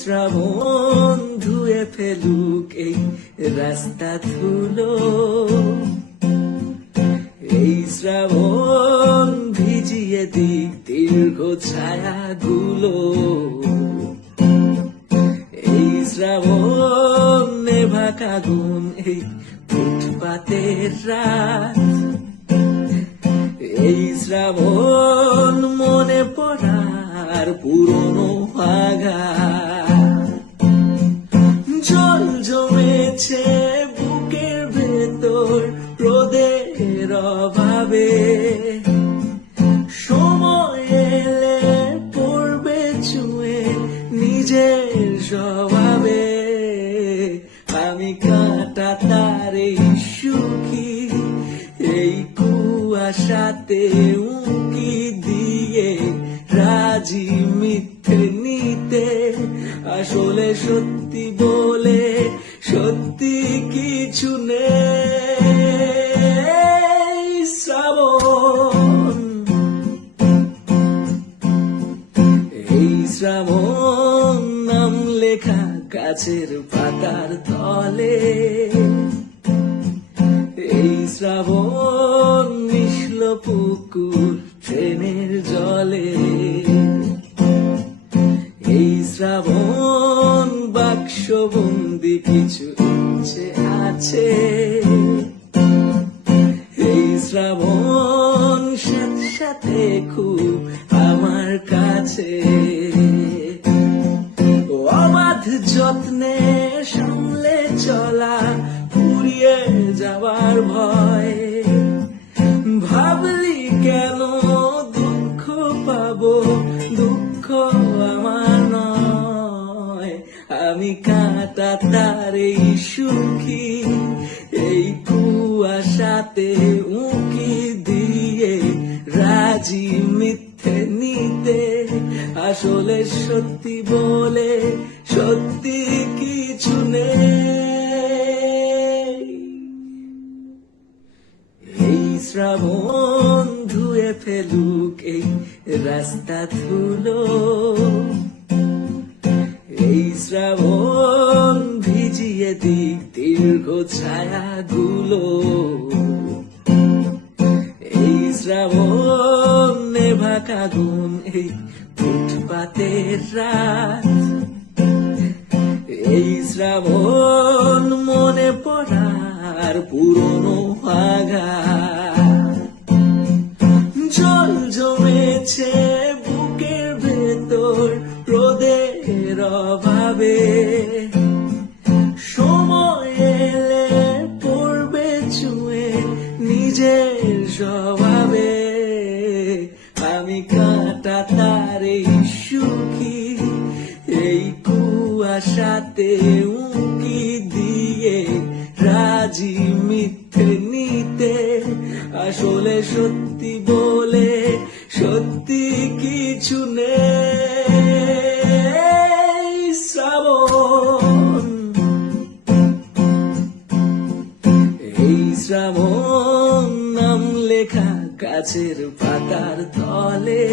শ্রাবণ ধুয়ে ফেলুক এই রাস্তা ধুলো। এই শ্রাবণ ভিজিয়ে দিক দীর্ঘ ছায়াগুলো। এই শ্রাবণ নেভা কাগুন এই ফুটপাতের রাত। এই শ্রাবণ মনে পড়ার পুরনো আঘাত। অভাবে সময় এলে পড়বে চুয়ে নিজের স্বভাবে। আমি কাটা তার এই সুখী, এই কুয়াশাতে উঁকি দিয়ে রাজি মিথ্যে নিতে। আসলে সত্যি গাছের পাতার তলে। এই শ্রাবণ মিশল পুকুর ট্রেনের জলে। এই শ্রাবণ বাক্স বন্দি কিছু আছে। এই শ্রাবণ সাথে খুব আমার কাছে। যত্নে সামলে চলা, ফুরিয়ে যাবার ভয়। ভাবলি কেন দুঃখ পাবো? দুঃখ আমার নয়। আমি কাটা তার এই সুখী। এই কুয়াশাতে উঁকি দিয়ে রাজি মিথ্যে নিতে, আসলে সত্যি বলে সত্যি কিছু নেই। এই শ্রাবণ ধুয়ে ফেলুক, এই রাস্তা ধুলো। এই শ্রাবণ ভিজিয়ে দিক দীর্ঘ ছায়াগুলো। এই শ্রাবণ নেভা কাগুন এই ফুটপাতের রাত। এই শ্রাবণ মনে পড়ার পুরনো আঘাত জল জমেছে বুকের ভেতর রোদের অভাবে। সময় এলে পড়বে চুয়ে নিজের স্বভাবে। আমি কাটা কুয়াশাতে উঁকি দিয়ে রাজি মিথ্যে নিতে। আসলে সত্যি বলে সত্যি কিছু নেই শ্রাবণ। এই শ্রাবণ নাম লেখা গাছের পাতার তলে।